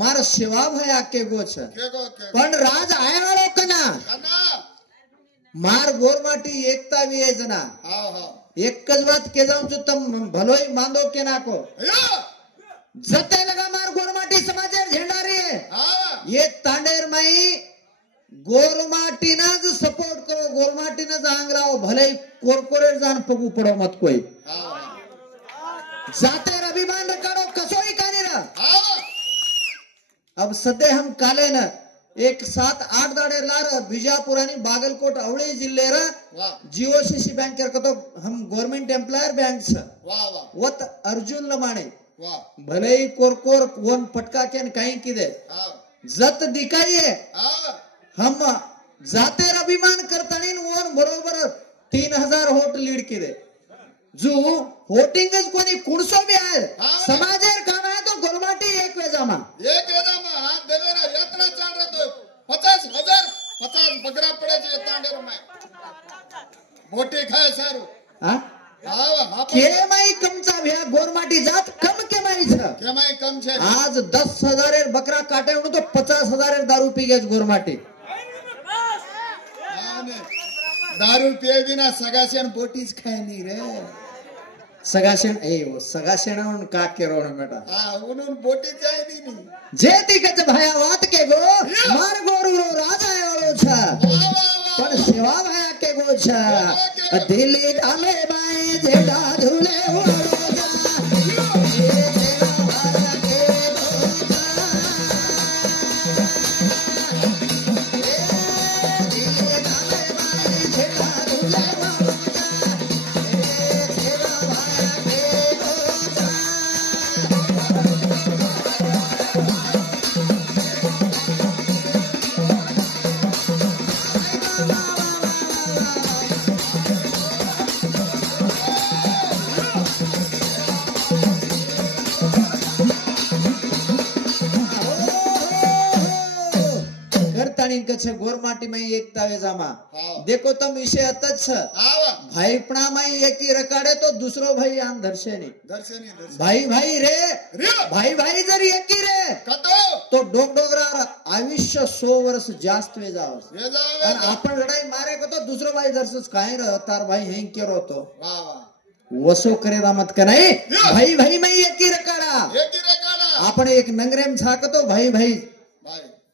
मार सेवा भया के गो छ पण राज आय वाळो कना मार गोरमाटी एकता भी है जना एक बात के जाऊं जो तुम भलोई मांदो के नाको जते लगा मार गोरमाटी समाचार झेंडा रे ये तांडेर माई गोरमाटी ना जो सपोर्ट करो गोरमाटी ना जांगराओ भले कोरकोरेट जान पगू पड़ो मत कोई जाते अभिमान रकाड़ो कसोई कानी रा अब सद्य हम काले न एक 7-8 दाड़े लार बीजापुर आणि बागलकोट अवळी जिल्हे रा जीओसीसी बैंक तो हम गवर्नमेंट एम्प्लॉयर बैंक छ वत अर्जुन लमाणे भले ही कोरकोर कोन पटका के कहीं किदे जत दिखाइए हम जाते अभिमान करतानी वन बरोबर 3000 होट लीड किदे जो होटिंगच कोणी कुणसो भी आहे समाजेर काम आहे तो गोरमाटी एक वेजामा हाथ देवे ना यात्रा चल रहा तो 50 बकरा पड़े जे तांडेर में मोटे खाए सारू हां के माई कमचा भ्या गोरमाटी जात कम के माई छ के माई कम छे आज 10,000 एर बकरा काटे उन तो 50,000 एर दारू पी गेज गोरमाटी दारू पिए बिना सगासेन बोटीज खाए नहीं रे सगासेन वो सगासेन उन का के रोण बेटा हां उन बोटी जाए नहीं जेती कच भाया वात के गो मार गोरू रो राजा आयो छ पण सेवा भाया के गो छ दिल्ली धामे बाई जेडा झूले हो गोरमाटी में एकता वेजामा देखो तुम विषय अतच भाई पणा में एक ही रकाड़े तो दूसरो भाई आन धरसे नहीं भाई भाई रे भाई भाई जर एक ही रे तो डोग डोगरा आयुष्य 100 वर्ष जास्त वेजावस और आपण लड़ाई मारे को तो दूसरो भाई धरसस काहे रह तार भाई हें केरो तो वसो करेदा मत कनाई भाई भाई में एक ही रकाड़ा आपण एक नंगरेम छाक तो भाई भाई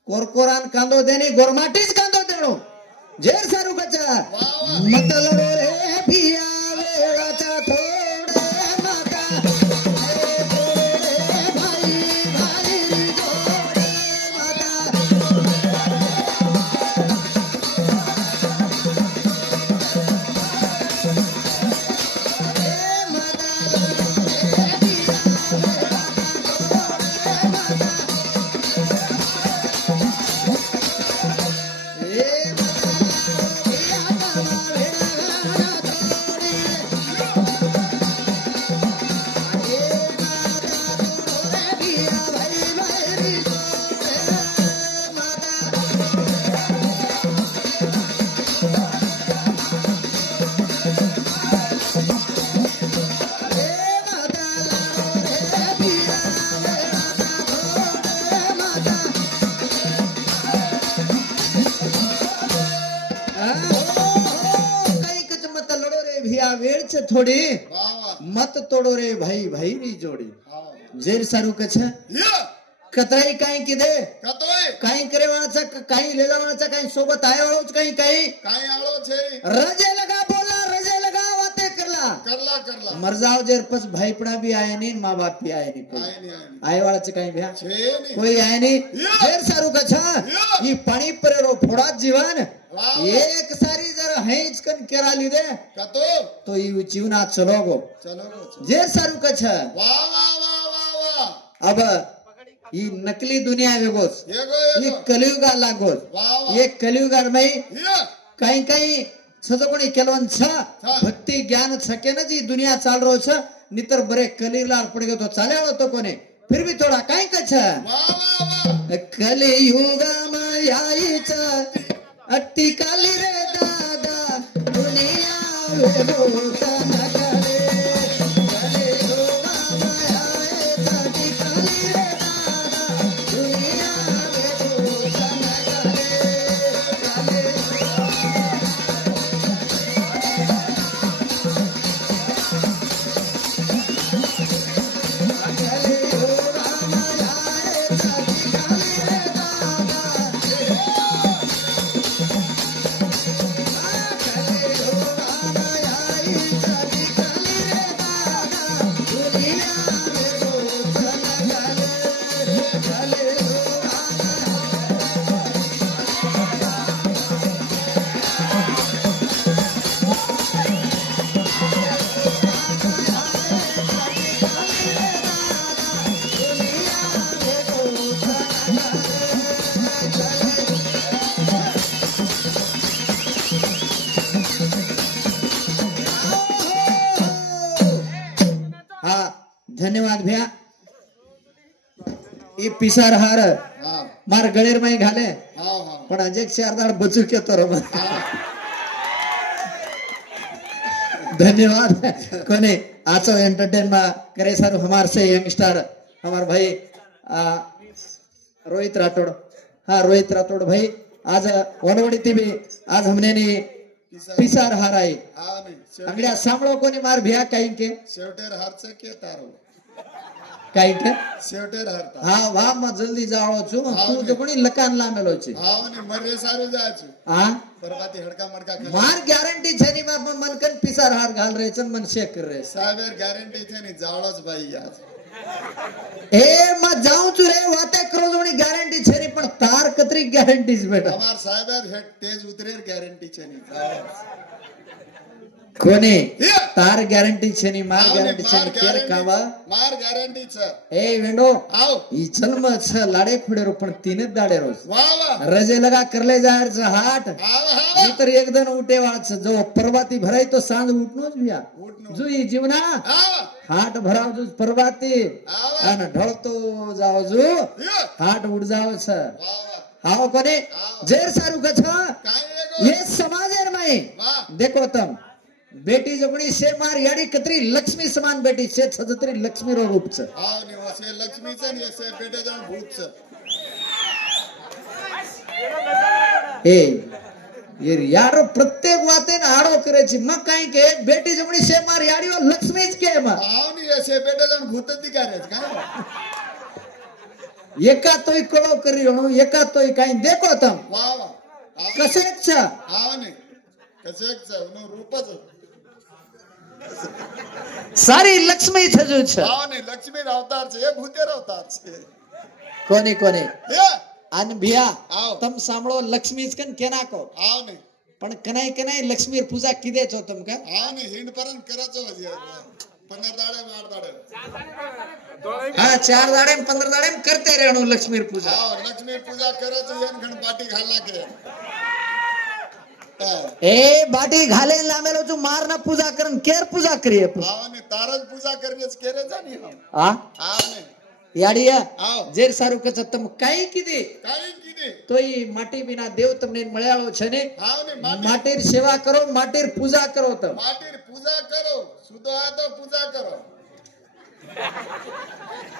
कोरकोरान कांदो देनी गोरमाटीज कांदो देनो जेर सारू बच्चा मत लड़ो रे पिया वेळाचा थोडे माका रे भाई भाई जोडे माता थोड़ी वाह मत तोड़ो रे भाई भाई री जोड़ी वाह जेर सारू कछ कतराई काही किदे कतोय काही करेवाचा काही लेलावाचा काही सोबत आयोच काही काही काय आळो छे रजे लगा बोला रजे लगा वाते करला करला करला मर जाओ जेर पस भाईपड़ा भी आए नहीं माँ बाप भी आए नहीं आय नहीं आय आए वाला चे काही भ्या छे नहीं कोई आए नहीं जेर सारू कछा ये पाणी पर रो फोड़ा जीवन एक सारी जर हैच कन केरा लीदे कतो तो ये जीवना चलोगो चलो जेर सारू कछा वाह वाह वाह वाह वाह अब ये नकली दुनिया वेगोस ये कलियुगा लागोस वाह ये कलियुगार में ये काही काही सजोकोणी केलवन छ भक्ती ज्ञान छके न जी दुनिया चाल रो छ नितर बरे कलियुगा पडगे तो चाले तो कोने फिर भी थोड़ा काही कछ वाह वाह वाह कलियुगा मायाईच अट्टी काली रे दादा दुनिया वेगोस नकले कलियुगा मायाईच अट्टी काली रे दादा दुनिया वेगोस नकले धन्यवाद भैया ये पिसार हार हां मार गळेर माई घाले हां हां पण अजेक चारदार बचू के तर धन्यवाद कोने आचो एंटरटेन मा करे सर हमार से यंगस्टर हमार भाई रोहित राठौड़ हाँ रोहित राठौड़ भाई आज वनवडी ती भी आज हमने नी पिसार हार आई हां नहीं अंगड्या सांभळो कोणी मार भैया काही के शेवटेर हारचे के तारो काही के शेवटेर हारता हाँ वाह मैं जल्दी जाओ छु तू जो कोणी लकान लामेलो छे हां ने मरे सारू जा छु हाँ परबाती हडका मडका मार गॅरंटी छे नी बाप मनकन पिसार हार घाल रे छन मन शेक कर रे साहेबर गॅरंटी छे नी जावळोच भाई आज ए मैं जाऊं छु रे वाते करो जोनी गॅरंटी छे नी पण तार कतरी गॅरंटीज बेटा हमार साहेबर हेड तेज उतरेर गॅरंटी छे नी जावळोच कोणी तार गॅरंटी छे नी मार गॅरंटी छे नी केर कावा मार गॅरंटी छ ए वेंडो आओ ई जन्म छ लाडे खोडे रो पण तीनच दाडे रोज वाह वाह रजे लगा करले जायर छ हाट आओ आओ नंतर एक दिन उठे वाच जो परवाती भराई तो सांज उठनोच भैया जो ई जीवना आओ हाट भराव जो परवाती अन ढळतो जाओ जो हाट उड जाओ छ वाह वाह हाओ कोने जेर सारू कछ काय एगो ये समाजेर में वाह देखो तुम बेटी जगणी से मार याडी कतरी लक्ष्मी समान बेटी से छजतरी लक्ष्मी रो रूप छ हाव ने वसे लक्ष्मी छ ने से बेटे जान भूत छ ए ये यारो प्रत्येक वाते ना आडो करे छी मग काही के बेटी जगणी से मार याडी व लक्ष्मीच के म हाव ने से बेटे जान भूत दिकारे छ का एका तोय कळो करी रणो एका तोय काही देखो तुम वाह वाह कसेक छ हाव ने कसेक छ नो रूपच सारी लक्ष्मी छजू छ हाव ने लक्ष्मी अवतार छे भूतेर अवतार छे कोने कोने हे अन भिया आओ तम सामळो लक्ष्मीच कन केना को हाव ने पण कनाई कनाई लक्ष्मी पूजा किदे छो तुम का हाव ने हिंड परन करचो जे 15 दाडे 8 दाडे हाँ 4 दाडे 15 दाडे करते रहणो लक्ष्मी पूजा हाव लक्ष्मी पूजा करचो येन घण बाटी घालना के ए बाटी घाले लामेलो जो मारना पूजा करन केर पूजा करिए हाव ने तारज पूजा करनेच केरे जानी हम हां हाव ने याडिया हाव जेर सारू कच तम काई कीदे काई कीदे तोई माटी बिना देव तमने मळ्याळो छे ने हाव ने माटीर सेवा करो माटीर पूजा करो तम माटीर पूजा करो सुदो आ तो पूजा करो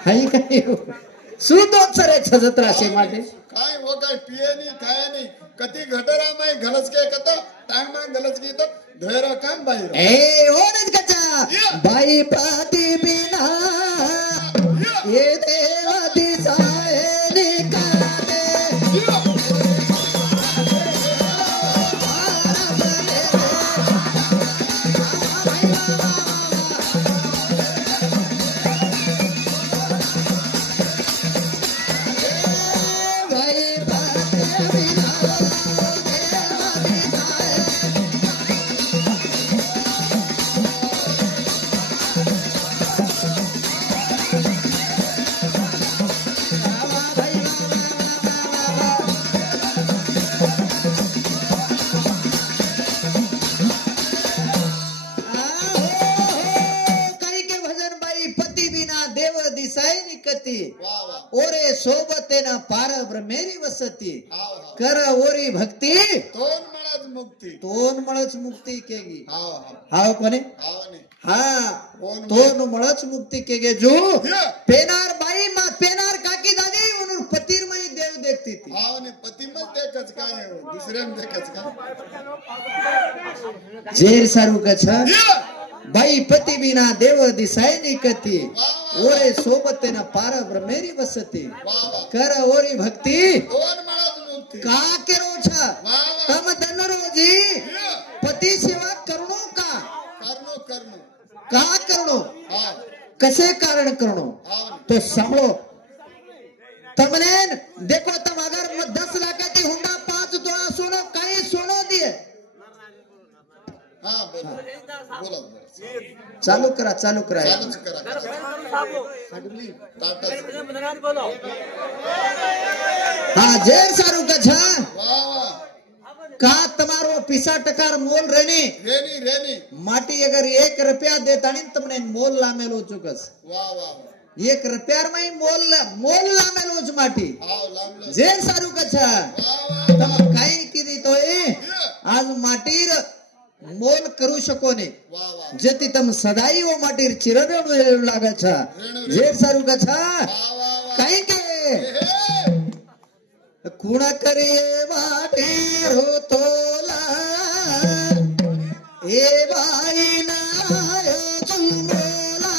हाई काई सुदो छरे छजत्रा से माटी काय वो काय पिए नी खाए नी कती घटरा में गलज के कत टाइम में गलज की तो धोरा काम भाई ए ओरज कचा बाई पती बिना ये देव दिसाए निकाले ओरे सोबतेना पार ब्रह्मेरी वसती कर ओरी भक्ती तोन मळच मुक्ती केगी हाव कोणी हा तोन मळच मुक्ती केगे जो पेनार बाई मा पेनार काकी दादी म्हणून पतीरमयी देव देखती ती पतीमच देखच काय दुसऱ्यान देखच काय जेर सारू कछ बाई पती बिना देव दिसाय निकती ओरे सोबतेना पार ब्रह्मेरी वसती कर ओरी भक्ती का केरो छ तम दनरोजी पती सेवा करणो का करणो कसे कारण करणो तो सांभळो तमने देखो तम अगर 10 लाखाची हुंडा 5 तोळा सोनं काही सोनं दिए चालू करा हाँ जेर सारू कछा का तमारो पिसा टकार मोल रेनी माटी अगर 1 रुपया देता नहीं तुमने मोल लामेलो चुकस 1 रुपया में मोल लामेलो माटी जेर सारू कछा तम काही किदी तो आज माटीर मोल करू શકો ને જેથી તમ સદાઈ ઓ માટીર ચિરરેણું લાગે છે જે સારું કે છે કઈ કે કુણા કરીએ માટીરો તોલા એ ભાઈ ના ચુમોલા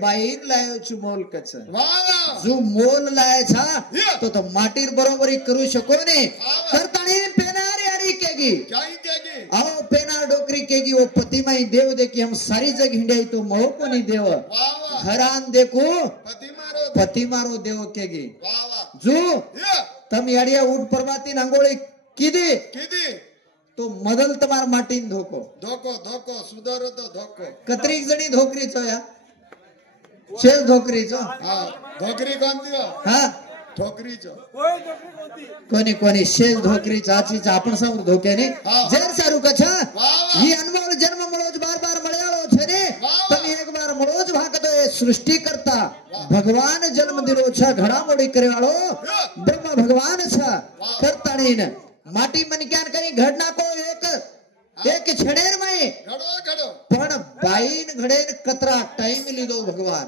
बाईन लायो छु मोल कछ जो मोल लाय छा तो माटीर बरोबरी करू शको ने करताणी पेनार यारी केगी आओ पेनार डोकरी केगी वो पतिमाई देव देखी हम सारी जग हिंडे तो महो कोनी देव हरान देखो पति मारो देव केगी जो तम याडिया उठ परवाती अंगोळी किदी तो मदल तमार माटीन धोको सुधारो तो धोको कतरीक जणी धोकरी छो या शेष धोकरीचो धोकरी कोणती ठोकरीचो कोणी शेष धोकरीचो आचीच आपण समोर धोक्याने जेर सारू कछा ही अनमोल जन्म मळोज बार मळयाळो छे ने તમે એક બાર મળોજ ભાગતો એ સૃષ્ટિ કરતા ભગવાન જન્મ દિલો છે ઘડામોડી કરેવાળો બ્રહ્મ ભગવાન છે કરતાણીન માટી મનક્યાન કરી ઘડ નાખો एक छडेर में पण बाईन घडेन कतरा टाइम लीधो भगवान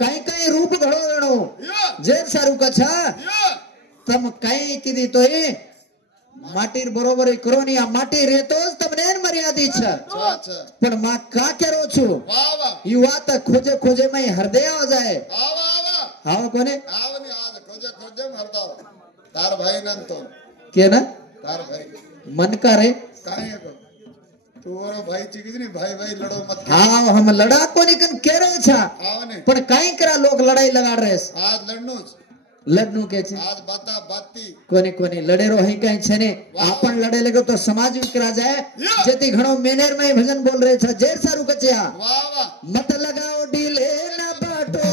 कई रूप घडो वेणो जेर सारू कछा तम कई कीधी तो ए माटीर बरोबर करो नी आ माटी रेतोज तमने मर्यादी छ पण मा का केरो छु यू वात खोजे में हृदय आ जाए हाव कोने आवनी आज खोजे हरदा तार भाई नंतो के ना तार भाई मन का रे काहे को तू भाई चिकिज नहीं भाई लड़ो मत हाँ हम लड़ा को निकन कह रहे छा पण काई करा लोग लड़ाई लगा रहे आज लड़नो લડનું કે છે આજ બાતા બાતી કોને કોને લડેરો હઈ કઈ છે ને આપણ લડે લગો તો સમાજ વિકરા જાય જેથી ઘણો મેનેરમાં ભજન બોલ રહે છે જેર સારું કચ્યા વાહ વાહ મત લગાઓ ડીલે ના બાટો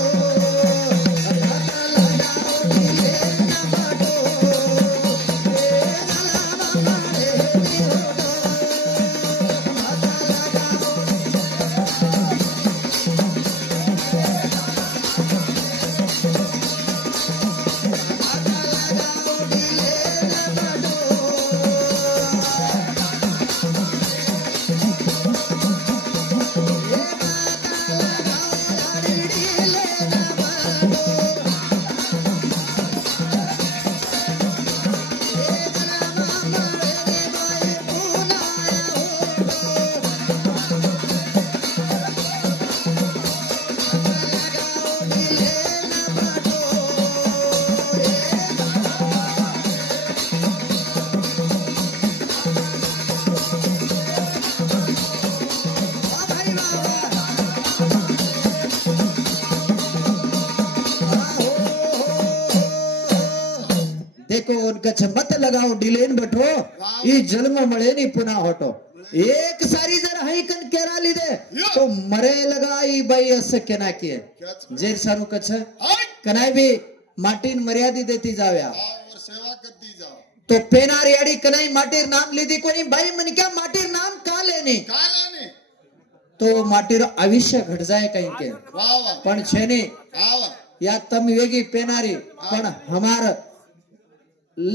देखो उनका मत लगाओ डिलेन बटो ये जन्म मळे नहीं पुन्हा होटो एक सारी जर हाईकन केरा लीधे तो मरे लगाई बाई असं केना किए जेर सारू कछ कनाय भी माटीन मर्यादी देती जाव्या और सेवा करती जाओ तो पेनार याडी कनाई माटीर नाम लीधी कोणी बाई मन क्या माटीर नाम का लेने तो माटीर आयुष्य घट जाए कहीं के वाह वाह पण छेने आवा या तम वेगी पेनारी पण हमार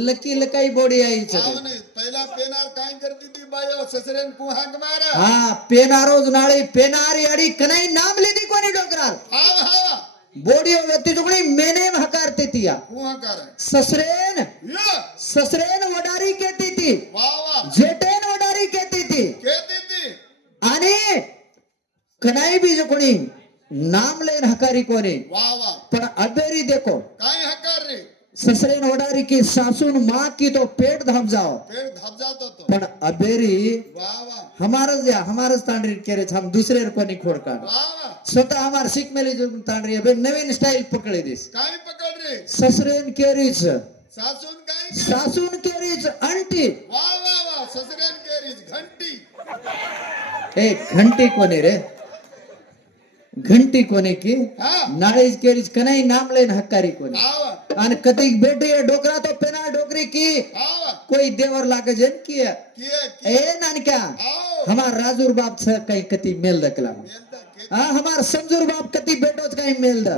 लकी लकाई बोडी आई छे आवने पहिला पेनार काय करती थी बायो ससरेन कुहाक मारा हां पेनारोज नाळी पेनारी अडी कनाई नाम लीधी कोणी डोकराल आवा आवा बोडियो व्यक्ती तुकणी मेने हकारते तिया कुहाकार ससरेन या ससरेन वडारी कहती थी वाह वाह जेटेन वडारी कहती थी आणि कनाई भी जो कोणी नाम लेन हकारी कोणी वाह वाह पण अबेरी देखो काय हकार रे ससरेन वडारी की सासून मां की तो पेट धप जाओ तो पण अबेरी वाह वाह हमारच तांडरी केरे हम दूसरे को नहीं खोड काढ वाह वाह स्वतः हमार सीख मेली जो तांडरी अबे नवीन स्टाइल पकड़े दिस काय पकड़ रे ससरेन केरीच सासून केरीच अंटी वाह वाह वाह ससरेन केरीच घंटी ए घंटी कोणी रे घंटी कोणी की नाळीज केरीच कनाई नाम लेन हक्कारी कोणी आणि कधी बेटी डोकरा तो पेना डोकरी की कोई देवर लागे जन किया ए नानक्या हमार राजूर बाप छ कहीं कति मेल दकला हां हमार समजूर बाप कति बेटोच कहीं मेल द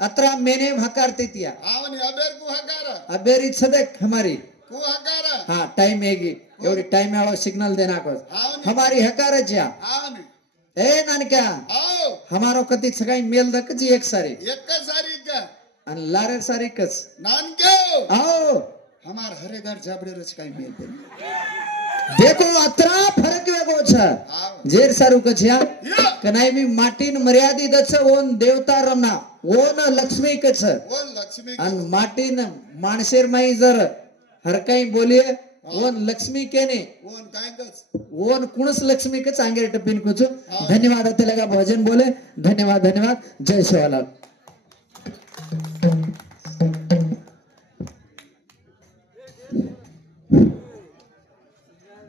अत्रा मैंने हकारते तिया आवनी अबेर को हकार अबेरी छदक हमारी को हकार हां टाइम हेगी एवढी टाइम वाळो सिग्नल देना को हमारी हकार ज्या आवनी ए नानक्या हमारो कति सगाई मेल दक जी एक सारी का आणि लारे सारी कस नानक्या आओ हमार हरे घर जाबड़े रच काई मेल दे देखो अतरा फरक वेगो छ जेर सारू कछया कनाई भी माटीन मर्यादी दछ ओन देवता रमना ओन लक्ष्मी कछ ओन लक्ष्मी अन माटीन माणसेर माई जर हर काही बोलिए ओन लक्ष्मी केने ओन काय कच ओन कुणस लक्ष्मी कच अंगेर टपिन कुछ धन्यवाद अते लगा भजन बोले धन्यवाद जय शिवालाल।